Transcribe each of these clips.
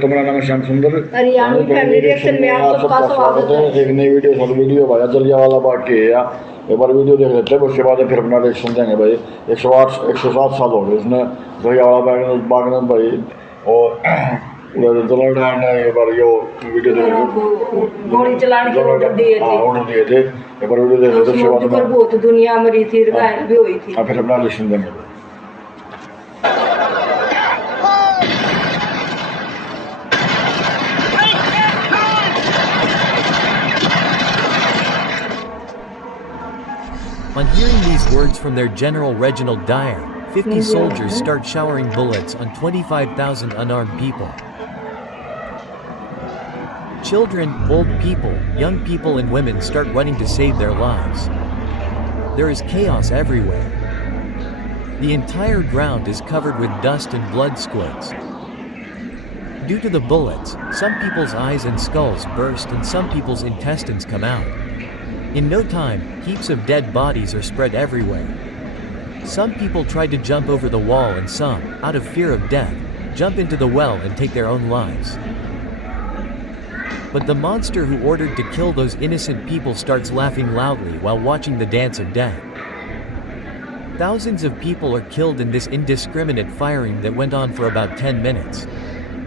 तो मेरा नाम है श्याम सुंदर। हरियाणवी फैमिली रिएक्शन में आप सबका स्वागत है। एक नई वीडियो भाई जलियांवाला बाग की है। एक बार वीडियो देख लेते हैं, उसके बाद फिर अपना रिएक्शन देंगे भाई। 107 साल हो गए उसने जलियांवाला बाग में भाई। और एक बार ये वीडियो गोली चलाने के ऑर्डर दिए थे। एक बार वीडियो देख लेते हैं, उसके बाद बहुत दुनिया मरी थी, घायल भी हुई थी। फिर अपना रिएक्शन देंगे। On hearing these words from their General Reginald Dyer, 50 soldiers start showering bullets on 25,000 unarmed people. Children, old people, young people and women start running to save their lives. There is chaos everywhere. The entire ground is covered with dust and blood squirts. Due to the bullets, some people's eyes and skulls burst and some people's intestines come out. In no time, heaps of dead bodies are spread everywhere. Some people tried to jump over the wall and some, out of fear of death, jump into the well and take their own lives. But the monster who ordered to kill those innocent people starts laughing loudly while watching the dance of death. Thousands of people are killed in this indiscriminate firing that went on for about 10 minutes.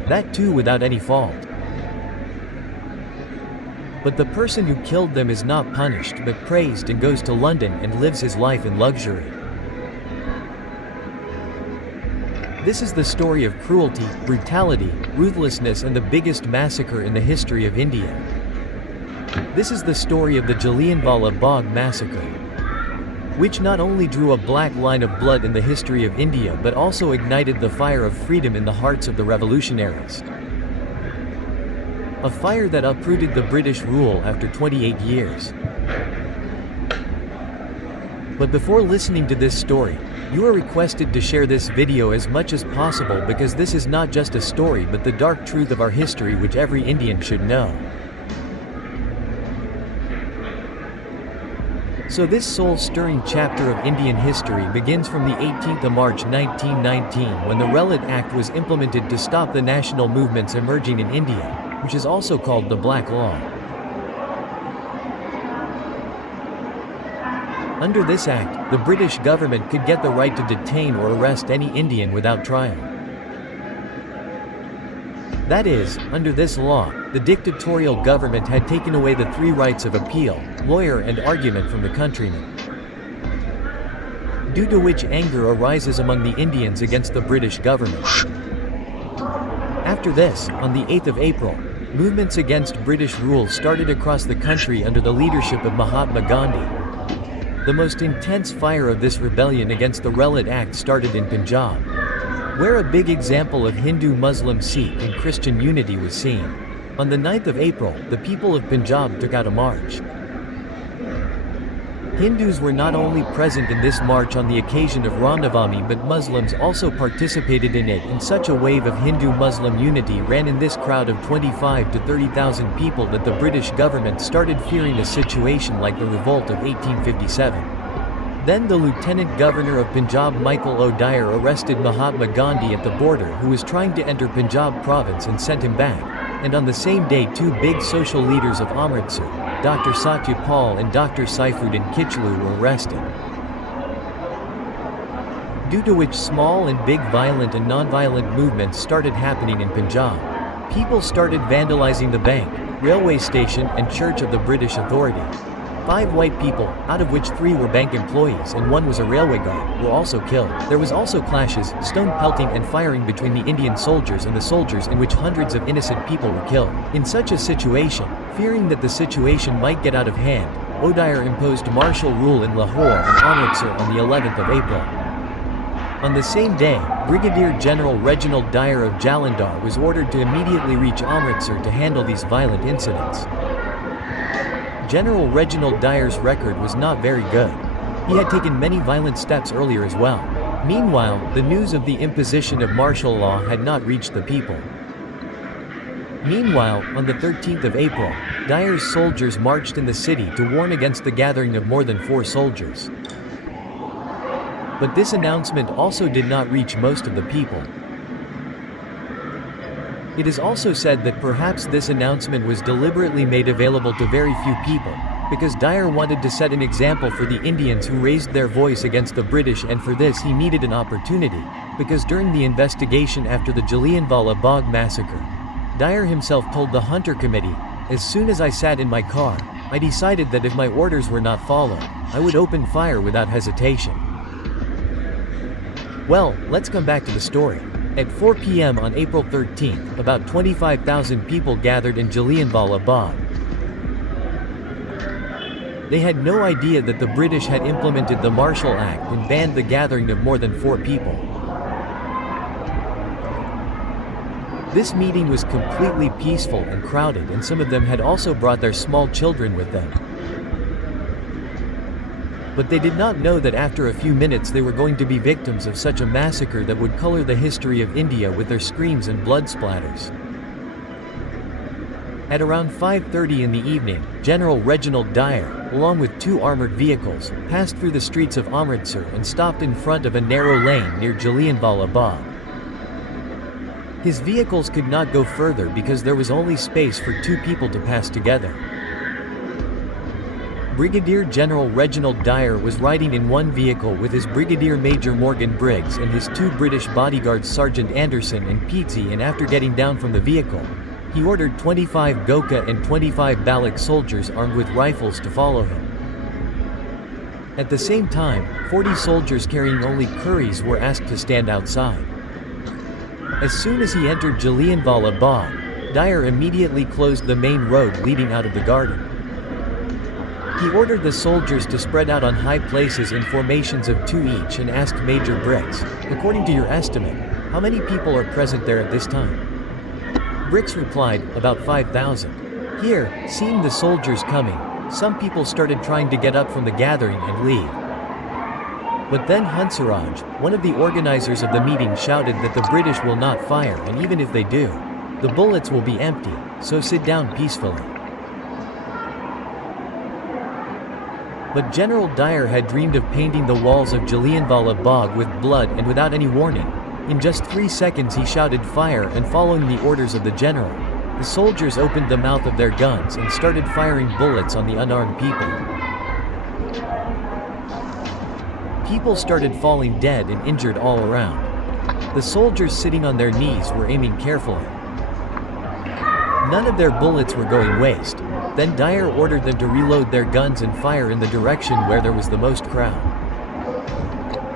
That too without any fault. But the person who killed them is not punished but praised and goes to London and lives his life in luxury. This is the story of cruelty, brutality, ruthlessness and the biggest massacre in the history of India. This is the story of the Jallianwala Bagh massacre, which not only drew a black line of blood in the history of India but also ignited the fire of freedom in the hearts of the revolutionaries. A fire that uprooted the British rule after 28 years. But before listening to this story, you are requested to share this video as much as possible because this is not just a story but the dark truth of our history which every Indian should know. So this soul-stirring chapter of Indian history begins from the 18th of March 1919 when the Relit Act was implemented to stop the national movements emerging in India, which is also called the Black Law. Under this act, the British government could get the right to detain or arrest any Indian without trial. That is, under this law, the dictatorial government had taken away the three rights of appeal, lawyer and argument from the countrymen. Due to which anger arises among the Indians against the British government. After this, on the 8th of April, movements against British rule started across the country under the leadership of Mahatma Gandhi. The most intense fire of this rebellion against the Relit Act started in Punjab, where a big example of Hindu, Muslim, Sikh and Christian unity was seen. On the 9th of April, the people of Punjab took out a march. Hindus were not only present in this march on the occasion of Ramnavami but Muslims also participated in it, and such a wave of Hindu-Muslim unity ran in this crowd of 25 to 30,000 people that the British government started fearing a situation like the revolt of 1857. Then the Lieutenant Governor of Punjab Michael O'Dyer arrested Mahatma Gandhi at the border, who was trying to enter Punjab province, and sent him back. And on the same day two big social leaders of Amritsar, Dr. Satyapal and Dr. Saifuddin Kichlu were arrested. Due to which small and big violent and non-violent movements started happening in Punjab. People started vandalizing the bank, railway station and church of the British authority. 5 white people, out of which 3 were bank employees and 1 was a railway guard, were also killed. There was also clashes, stone pelting and firing between the Indian soldiers and the soldiers, in which hundreds of innocent people were killed. In such a situation, fearing that the situation might get out of hand, O'Dyer imposed martial rule in Lahore and Amritsar on the 11th of April. On the same day, Brigadier General Reginald Dyer of Jalandhar was ordered to immediately reach Amritsar to handle these violent incidents. General Reginald Dyer's record was not very good. He had taken many violent steps earlier as well. Meanwhile, the news of the imposition of martial law had not reached the people. Meanwhile, on the 13th of April, Dyer's soldiers marched in the city to warn against the gathering of more than 4 soldiers. But this announcement also did not reach most of the people. It is also said that perhaps this announcement was deliberately made available to very few people, because Dyer wanted to set an example for the Indians who raised their voice against the British, and for this he needed an opportunity, because during the investigation after the Jallianwala Bagh massacre, Dyer himself told the Hunter Committee, "As soon as I sat in my car, I decided that if my orders were not followed, I would open fire without hesitation." Well, let's come back to the story. At 4 p.m. on April 13th, about 25,000 people gathered in Jallianwala Bagh. They had no idea that the British had implemented the Martial Act and banned the gathering of more than 4 people. This meeting was completely peaceful and crowded, and some of them had also brought their small children with them. But they did not know that after a few minutes they were going to be victims of such a massacre that would color the history of India with their screams and blood splatters. At around 5:30 in the evening, General Reginald Dyer, along with 2 armored vehicles, passed through the streets of Amritsar and stopped in front of a narrow lane near Jallianwala Bagh. His vehicles could not go further because there was only space for 2 people to pass together. Brigadier General Reginald Dyer was riding in one vehicle with his Brigadier Major Morgan Briggs and his 2 British bodyguards Sergeant Anderson and Peetsy, and after getting down from the vehicle, he ordered 25 Gokha and 25 Balak soldiers armed with rifles to follow him. At the same time, 40 soldiers carrying only curries were asked to stand outside. As soon as he entered Jallianwala Bagh, Dyer immediately closed the main road leading out of the garden. He ordered the soldiers to spread out on high places in formations of 2 each and asked Major Briggs, "According to your estimate, how many people are present there at this time?" Briggs replied, "About 5,000. Here, seeing the soldiers coming, some people started trying to get up from the gathering and leave. But then Hansaraj, one of the organizers of the meeting, shouted that the British will not fire, and even if they do, the bullets will be empty, so sit down peacefully." But General Dyer had dreamed of painting the walls of Jallianwala Bagh with blood, and without any warning, in just 3 seconds he shouted fire, and following the orders of the general, the soldiers opened the mouth of their guns and started firing bullets on the unarmed people. People started falling dead and injured all around. The soldiers sitting on their knees were aiming carefully. None of their bullets were going waste. Then Dyer ordered them to reload their guns and fire in the direction where there was the most crowd.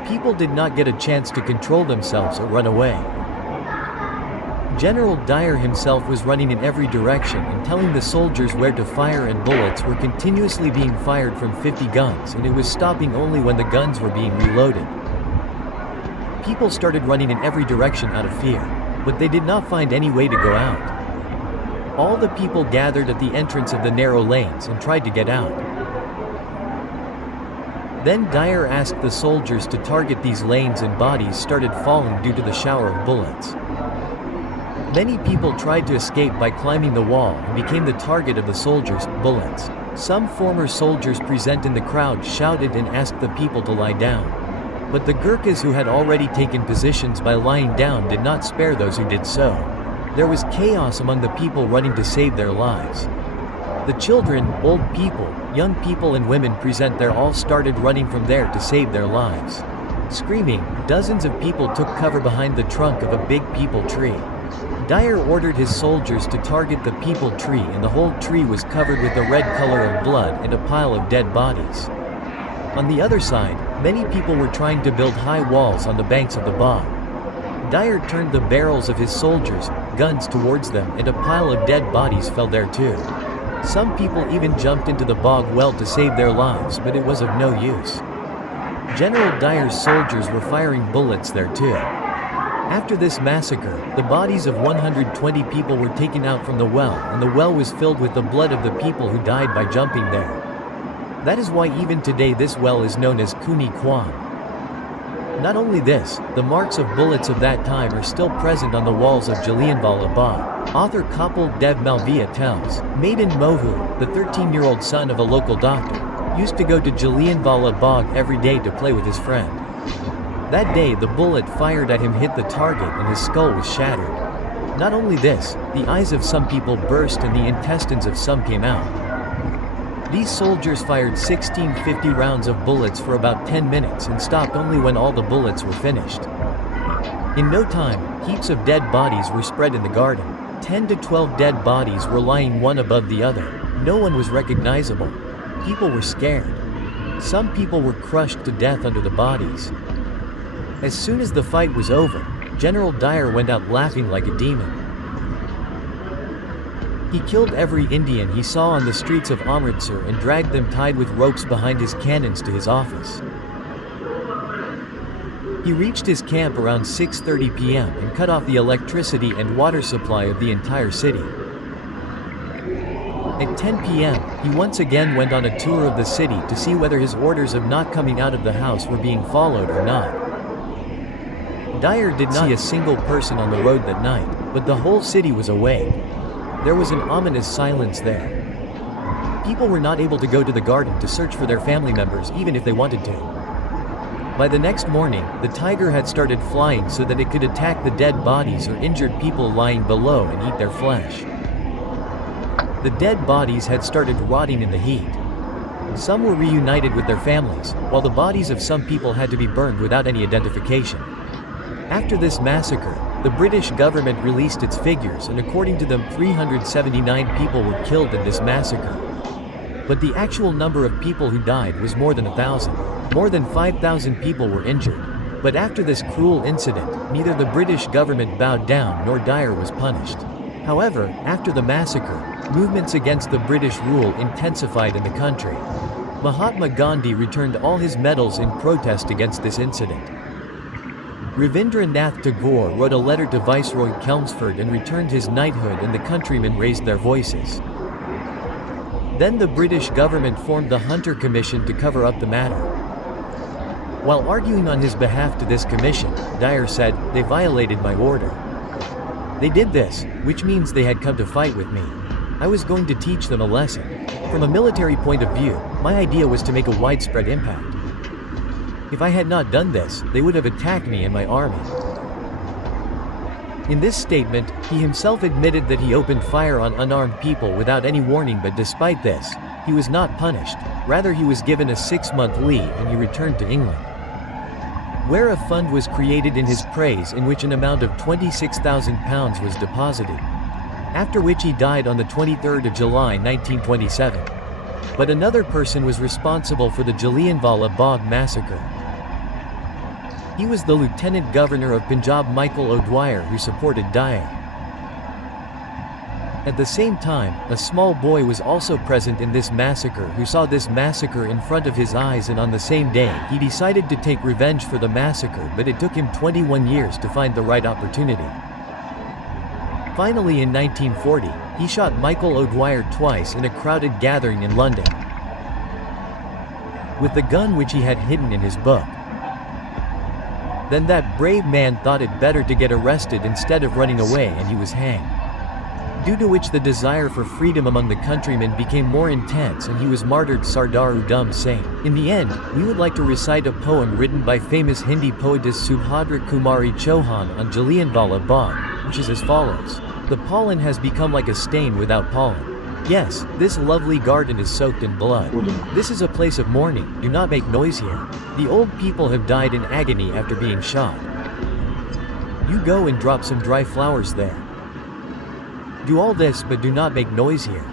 People did not get a chance to control themselves or run away. General Dyer himself was running in every direction and telling the soldiers where to fire, and bullets were continuously being fired from 50 guns, and it was stopping only when the guns were being reloaded. People started running in every direction out of fear, but they did not find any way to go out. All the people gathered at the entrance of the narrow lanes and tried to get out. Then Dyer asked the soldiers to target these lanes, and bodies started falling due to the shower of bullets. Many people tried to escape by climbing the wall and became the target of the soldiers' bullets. Some former soldiers present in the crowd shouted and asked the people to lie down. But the Gurkhas, who had already taken positions by lying down, did not spare those who did so. There was chaos among the people running to save their lives. The children, old people, young people and women present there all started running from there to save their lives. Screaming, dozens of people took cover behind the trunk of a big peepal tree. Dyer ordered his soldiers to target the peepal tree, and the whole tree was covered with the red color of blood and a pile of dead bodies. On the other side, many people were trying to build high walls on the banks of the bog. Dyer turned the barrels of his soldiers' guns towards them, and a pile of dead bodies fell there too. Some people even jumped into the bog well to save their lives, but it was of no use. General Dyer's soldiers were firing bullets there too. After this massacre, the bodies of 120 people were taken out from the well, and the well was filled with the blood of the people who died by jumping there. That is why even today this well is known as Kuni Kwan. Not only this, the marks of bullets of that time are still present on the walls of Jallianwala Bagh. Author Kapil Dev Malviya tells, Madan Mohu, the 13-year-old son of a local doctor, used to go to Jallianwala Bagh every day to play with his friend. That day the bullet fired at him hit the target and his skull was shattered. Not only this, the eyes of some people burst and the intestines of some came out. These soldiers fired 1650 rounds of bullets for about 10 minutes and stopped only when all the bullets were finished. In no time, heaps of dead bodies were spread in the garden. 10 to 12 dead bodies were lying one above the other. No one was recognizable. People were scared. Some people were crushed to death under the bodies. As soon as the fight was over, General Dyer went out laughing like a demon. He killed every Indian he saw on the streets of Amritsar and dragged them tied with ropes behind his cannons to his office. He reached his camp around 6:30 p.m. and cut off the electricity and water supply of the entire city. At 10 p.m., he once again went on a tour of the city to see whether his orders of not coming out of the house were being followed or not. Dyer did not see a single person on the road that night, but the whole city was awake. There was an ominous silence there. People were not able to go to the garden to search for their family members even if they wanted to. By the next morning, the tiger had started flying so that it could attack the dead bodies or injured people lying below and eat their flesh. The dead bodies had started rotting in the heat. Some were reunited with their families, while the bodies of some people had to be burned without any identification. After this massacre, the British government released its figures, and according to them 379 people were killed in this massacre. But the actual number of people who died was more than 1,000. More than 5,000 people were injured. But after this cruel incident, neither the British government bowed down nor Dyer was punished. However, after the massacre, movements against the British rule intensified in the country. Mahatma Gandhi returned all his medals in protest against this incident. Ravindranath Tagore wrote a letter to Viceroy Chelmsford and returned his knighthood, and the countrymen raised their voices. Then the British government formed the Hunter Commission to cover up the matter. While arguing on his behalf to this commission, Dyer said, "They violated my order. They did this, which means they had come to fight with me. I was going to teach them a lesson. From a military point of view, my idea was to make a widespread impact. If I had not done this, they would have attacked me and my army." In this statement, he himself admitted that he opened fire on unarmed people without any warning, but despite this, he was not punished. Rather, he was given a 6-month leave and he returned to England, where a fund was created in his praise in which an amount of £26,000 was deposited. After which he died on the 23rd of July 1927. But another person was responsible for the Jallianwala Bagh massacre. He was the Lieutenant Governor of Punjab Michael O'Dwyer, who supported Dyer. At the same time, a small boy was also present in this massacre who saw this massacre in front of his eyes, and on the same day, he decided to take revenge for the massacre, but it took him 21 years to find the right opportunity. Finally, in 1940, he shot Michael O'Dwyer twice in a crowded gathering in London with the gun which he had hidden in his book. Then that brave man thought it better to get arrested instead of running away, and he was hanged. Due to which the desire for freedom among the countrymen became more intense and he was martyred. Sardar Udham Singh. In the end, we would like to recite a poem written by famous Hindi poetess Subhadra Kumari Chauhan on Jallianwala Bagh, which is as follows. The pollen has become like a stain without pollen. Yes, this lovely garden is soaked in blood. This is a place of mourning, do not make noise here. The old people have died in agony after being shot. You go and drop some dry flowers there. Do all this, but do not make noise here.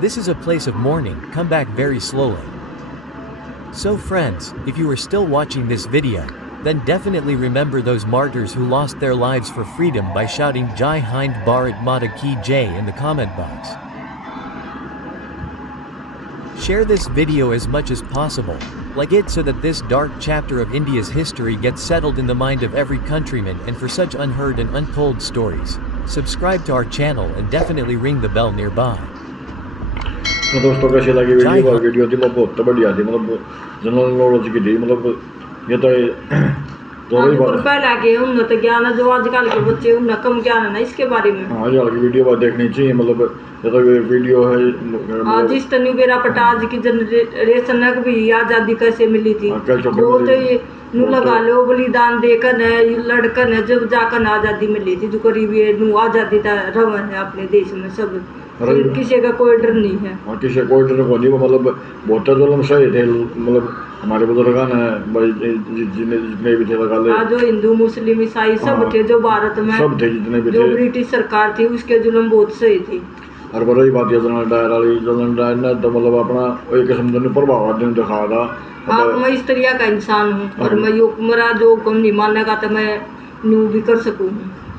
This is a place of mourning, come back very slowly. So friends, if you are still watching this video, then definitely remember those martyrs who lost their lives for freedom by shouting Jai Hind Bharat Mata Ki Jai in the comment box. Share this video as much as possible, like it, so that this dark chapter of India's history gets settled in the mind of every countryman, and for such unheard and untold stories, subscribe to our channel and definitely ring the bell nearby. तो दोस्तों कैसी लगी video थी बहुत बढ़िया थी, मतलब general knowledge की थी, मतलब ये तो तो वही जो बात पहले के उन्नत ज्ञान है, जो आजकल के बच्चे उन्हें कम ज्ञान है ना इसके बारे में। हाँ ये वीडियो बात देखनी चाहिए, मतलब जैसा कि वीडियो है हाँ, जिस तनु बेरा पटाज की जनरेशन है भी आजादी कैसे मिली थी, वो तो ये नू लगा लो बलिदान देकर है लड़कर है जब जाकर आजादी मिली थी, जो करीब ये नू आजादी का रवन है अपने देश में सब, किसी का कोई डर नहीं है। हाँ किसी कोई डर को नहीं, मतलब बहुत जुल्म सही थे, मतलब हमारे बुजुर्गान है भाई जितने भी थे लगा ले, जो हिंदू मुस्लिम ईसाई सब थे जो भारत में सब थे जितने भी जो थे, ब्रिटिश सरकार थी उसके जुल्म बहुत सही थी। और रही बात जनरल डायर वाली, जनरल डायर ने तो मतलब अपना एक किस्म का प्रभाव दिन दिखाया था। हाँ, मैं इस तरह का इंसान हूँ और मैं यो मेरा जो हुक्म नहीं मानेगा तो मैं न्यू भी कर सकूँ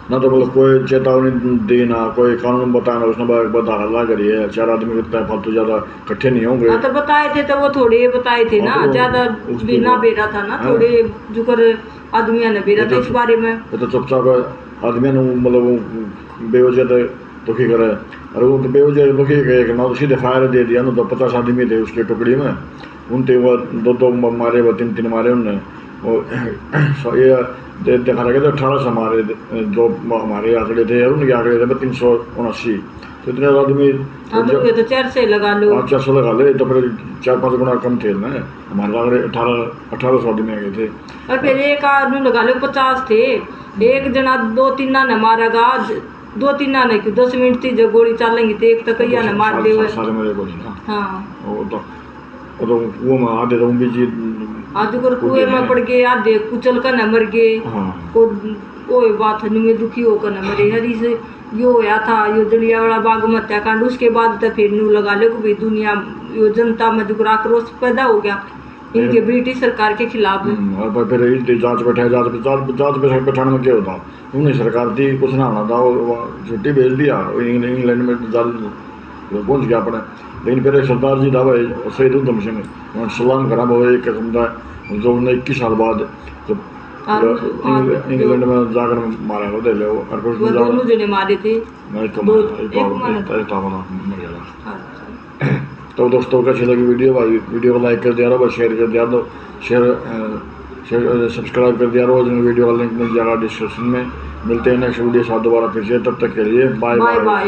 ना, तो मतलब कोई चेतावनी देना, कोई कानून बताना, उसने बता हल्ला करी है, 4 आदमी कितना फालतू ज्यादा इकट्ठे नहीं होंगे। हाँ, तो बताए थे तो वो थोड़े बताए थे ना, ज्यादा बिना बेरा था ना, थोड़े जुकर आदमियों ने बेरा था इस बारे में। तो चुपचाप आदमियों ने मतलब बेवजह दुखी करे, और वो तो बेवजह दुखी गए ना, तो सीधे फायर दे दिया ना, तो 50 आदमी थे उसकी टुकड़ी में, उनते वो 2 मारे, वो 3 मारे उनने, वो ये देखा रहा था 18 से हमारे 2 हमारे आंकड़े थे और उनके आंकड़े थे 379, तो इतने आदमी तो 400 लगा लो, 400 लगा ले, तो फिर 4-5 गुना कम थे ना, हमारे आंकड़े 1800 आदमी आ गए थे। और फिर एक आदमी लगा लो 50 थे, एक जना 2-3 ने मारेगा, 2-3 ने 10 मिनट थी जो गोली चलेंगी तो एक तो कई ने मार दे सारे मेरे गोली ना। हाँ, वो कुएं में आधे तो भी जी आज को कुएं में पड़ गए, आधे कुचल कर न मर गए, कोई बात नहीं दुखी होकर न मरे। हरी से यो होया था यो जलियांवाला बाग में हत्याकांड, उसके बाद तो फिर नू लगा लो कि दुनिया यो जनता में जो आक्रोश पैदा हो गया इनके ब्रिटिश सरकार के खिलाफ। और फिर जांच बैठे, जांच बैठाने में क्या होता, उन्हें सरकार थी कुछ ना होना था, छुट्टी भेज दिया इंग्लैंड में पहुंच गया अपने। लेकिन फिर सरदार जी था भाई शहीद उधम सिंह, सलाम करा वो एक किस्म का, जो उन्हें 21 साल बाद जब इंग्लैंड में जाकर मारा वो दे ले, और फिर दोनों जने मारे थे, तो दोस्तों कैसी लगी वीडियो भाई, वीडियो को लाइक कर दिया रहो, शेयर कर दिया दो, शेयर सब्सक्राइब कर दिया रहो, वीडियो का लिंक मिल जाएगा डिस्क्रिप्शन में। मिलते हैं नेक्स्ट वीडियो साथ दोबारा फिर से, तब तक के लिए बाय बाय।